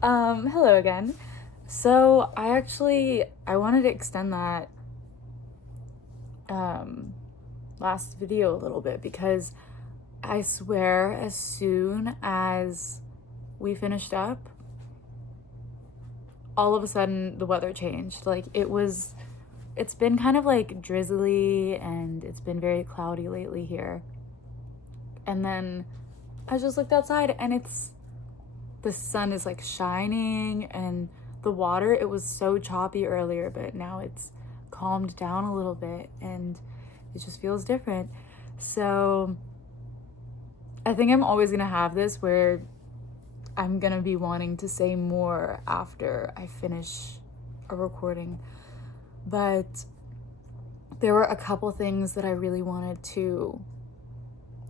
Hello again. So I wanted to extend that last video a little bit because I swear as soon as we finished up, all of a sudden the weather changed. It's been kind of like drizzly and it's been very cloudy lately here. And then I just looked outside and the sun is like shining, and the water, it was so choppy earlier, but now it's calmed down a little bit and it just feels different. So I think I'm always gonna have this where I'm gonna be wanting to say more after I finish a recording, but there were a couple things that I really wanted to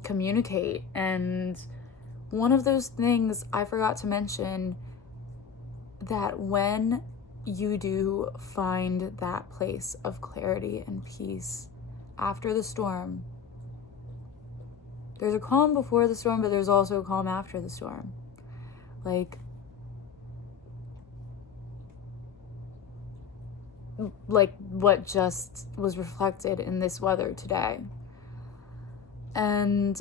communicate, and one of those things I forgot to mention, that when you do find that place of clarity and peace after the storm, there's a calm before the storm, but there's also a calm after the storm. Like what just was reflected in this weather today. And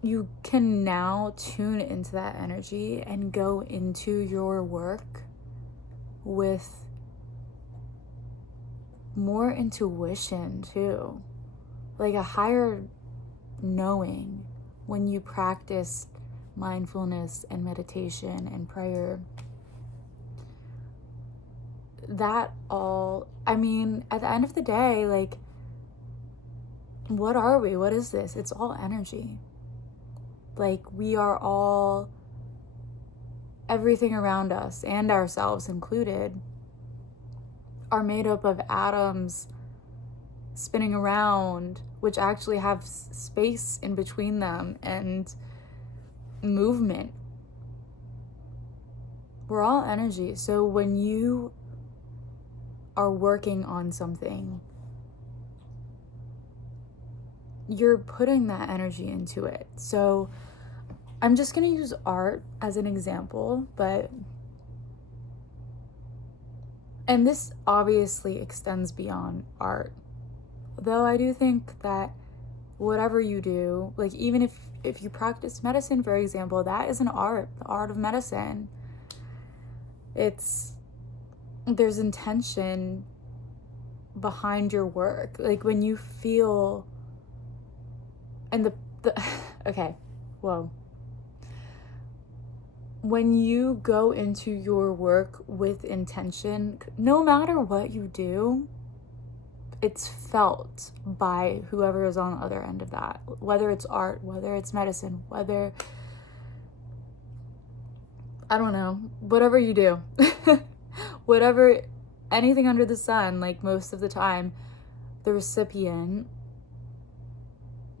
you can now tune into that energy and go into your work with more intuition too, like a higher knowing when you practice mindfulness and meditation and prayer. That all, I mean, at the end of the day, like, what are we? What is this? It's all energy. Like, we are all, everything around us, and ourselves included, are made up of atoms spinning around, which actually have space in between them and movement. We're all energy. So when you are working on something, you're putting that energy into it. So I'm just going to use art as an example, and this obviously extends beyond art. Though I do think that whatever you do, like even if you practice medicine, for example, that is an art, the art of medicine. There's intention behind your work. Like when you feel, and okay, whoa. When you go into your work with intention, no matter what you do, it's felt by whoever is on the other end of that. Whether it's art, whether it's medicine, whether, I don't know, whatever you do. Whatever, anything under the sun, like most of the time, the recipient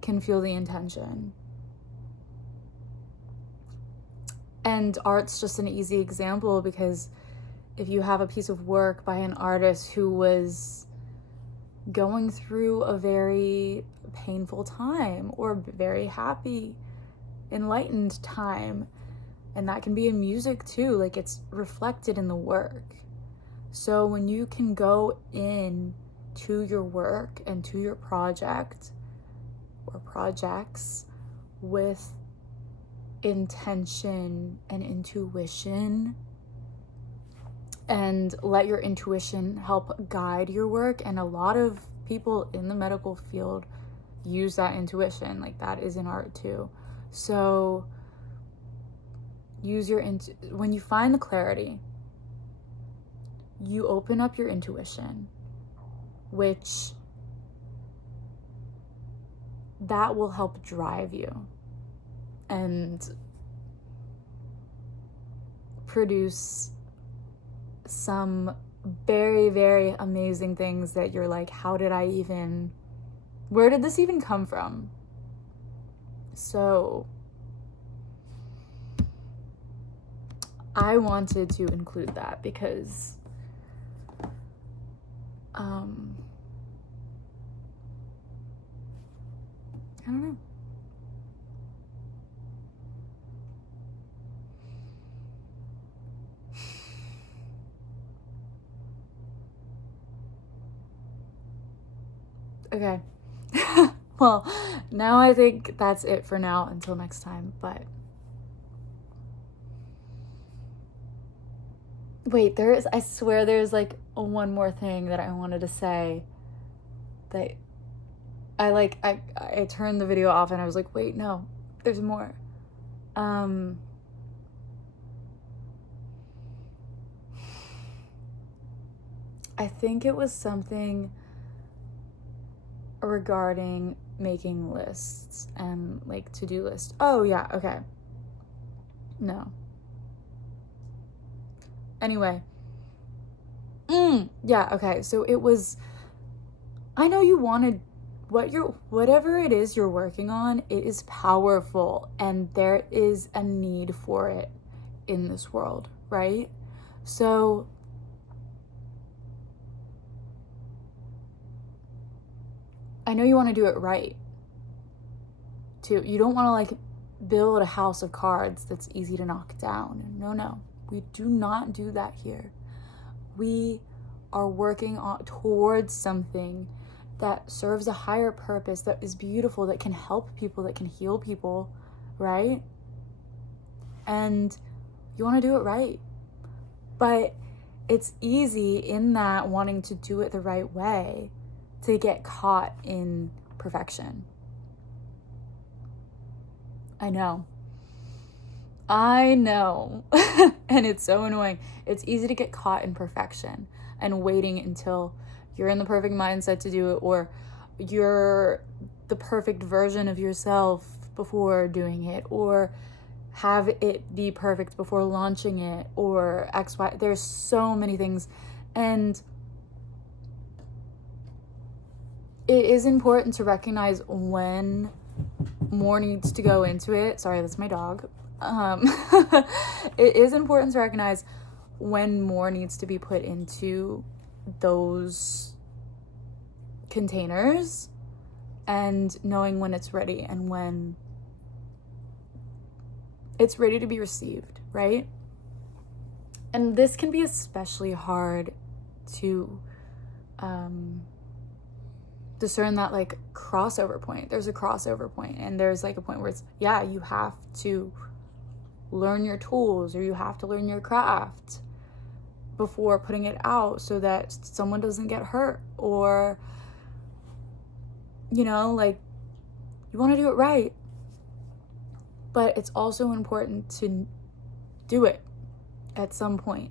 can feel the intention. And art's just an easy example because if you have a piece of work by an artist who was going through a very painful time or very happy, enlightened time, and that can be in music too, like it's reflected in the work. So when you can go in to your work and to your project or projects with intention and intuition, and let your intuition help guide your work. And a lot of people in the medical field use that intuition, like that is in art too. So use when you find the clarity, you open up your intuition, which that will help drive you and produce some very, very amazing things that you're like, where did this even come from? So I wanted to include that because I don't know. Okay. Well, now I think that's it for now until next time, but wait, I swear there's like one more thing that I wanted to say that I turned the video off and I was like, wait, no, there's more. I think it was something regarding making lists and like to-do lists. Oh yeah, okay. No. Anyway. Yeah, okay. So it was, I know you wanted whatever it is you're working on, it is powerful and there is a need for it in this world, right? So I know you want to do it right too. You don't want to like build a house of cards that's easy to knock down. No. We do not do that here. We are working towards something that serves a higher purpose, that is beautiful, that can help people, that can heal people, right? And you want to do it right. But it's easy in that wanting to do it the right way to get caught in perfection. I know. And it's so annoying. It's easy to get caught in perfection and waiting until you're in the perfect mindset to do it, or you're the perfect version of yourself before doing it, or have it be perfect before launching it, or XY. There's so many things. And it is important to recognize when more needs to go into it. Sorry, that's my dog. It is important to recognize when more needs to be put into those containers, and knowing when it's ready and when it's ready to be received, right? And this can be especially hard to discern that like crossover point. There's a crossover point, and there's like a point where it's, yeah, you have to learn your tools, or you have to learn your craft before putting it out so that someone doesn't get hurt, or, you know, like, you want to do it right. But it's also important to do it at some point.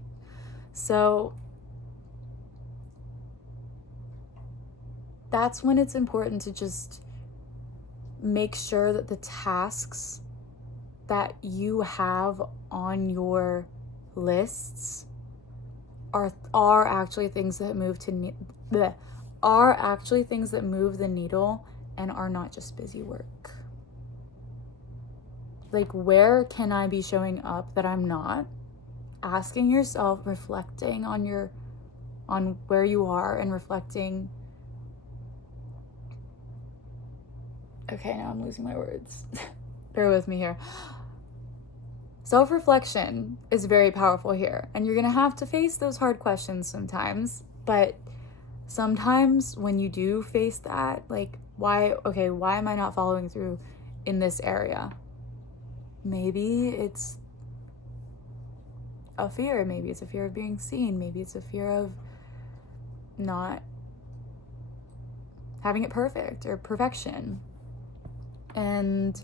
So that's when it's important to just make sure that the tasks that you have on your lists are actually things that move the needle, and are not just busy work. Like, where can I be showing up that I'm not? Asking yourself, reflecting on where you are, and reflecting. Okay, now I'm losing my words. Bear with me here. Self-reflection is very powerful here, and you're going to have to face those hard questions sometimes, but sometimes when you do face that, like, why am I not following through in this area? Maybe it's a fear. Maybe it's a fear of being seen. Maybe it's a fear of not having it perfect, or perfection. And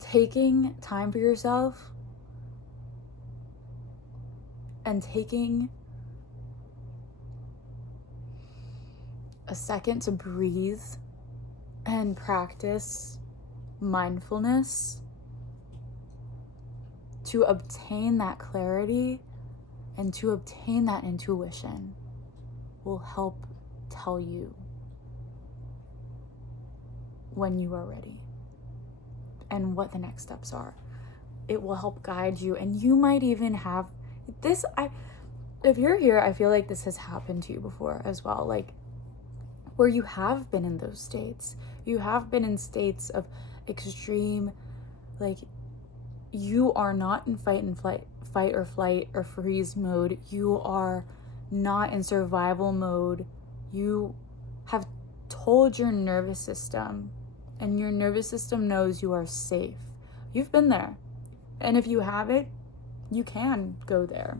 taking time for yourself and taking a second to breathe and practice mindfulness to obtain that clarity and to obtain that intuition will help tell you when you are ready and what the next steps are. It will help guide you, and you might even have this. If you're here, I feel like this has happened to you before as well, like where you have been in those states. You have been in states of extreme, like, you are not in fight fight or flight or freeze mode. You are not in survival mode. You have told your nervous system, and your nervous system knows you are safe. You've been there. And if you have it, you can go there.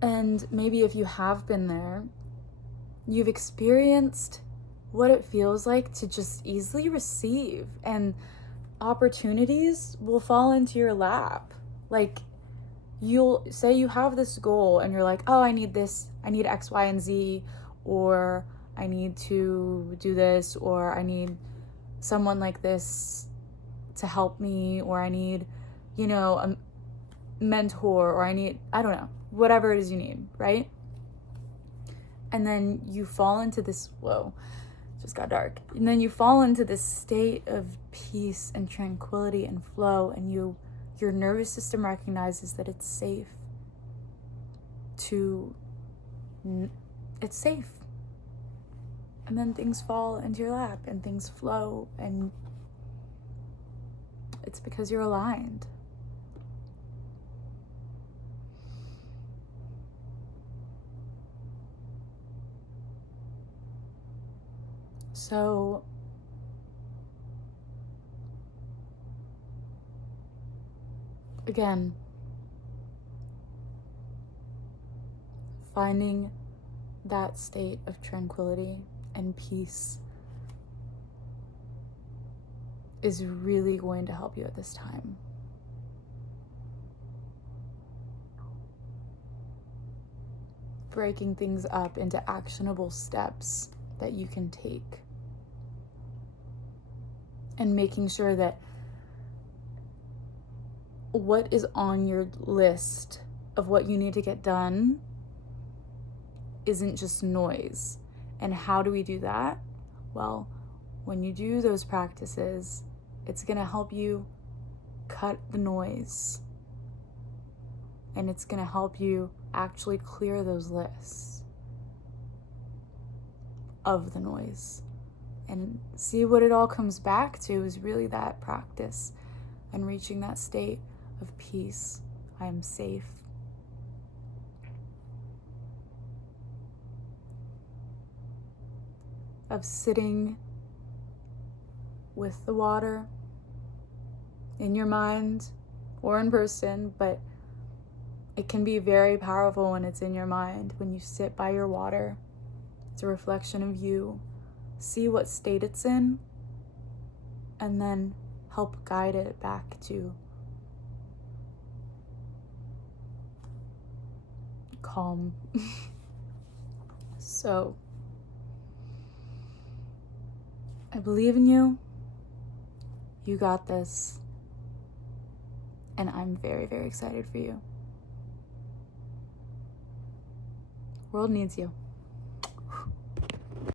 And maybe if you have been there, you've experienced what it feels like to just easily receive, and opportunities will fall into your lap. Like, you'll say you have this goal and you're like, oh, I need this, I need X, Y, and Z, or I need to do this, or I need someone like this to help me, or I need, a mentor, or I need, I don't know, whatever it is you need, right? And then you fall into this, just got dark. And then you fall into this state of peace and tranquility and flow, and your nervous system recognizes that it's safe it's safe. And then things fall into your lap and things flow, and it's because you're aligned. So again, finding that state of tranquility and peace is really going to help you at this time. Breaking things up into actionable steps that you can take, and making sure that what is on your list of what you need to get done isn't just noise. And how do we do that? Well, when you do those practices, it's going to help you cut the noise, and it's going to help you actually clear those lists of the noise. And see, what it all comes back to is really that practice and reaching that state of peace. I am safe. Of sitting with the water in your mind or in person, but it can be very powerful when it's in your mind. When you sit by your water, it's a reflection of you. See what state it's in, and then help guide it back to calm. So, I believe in you. You got this. And I'm very, very excited for you. The world needs you.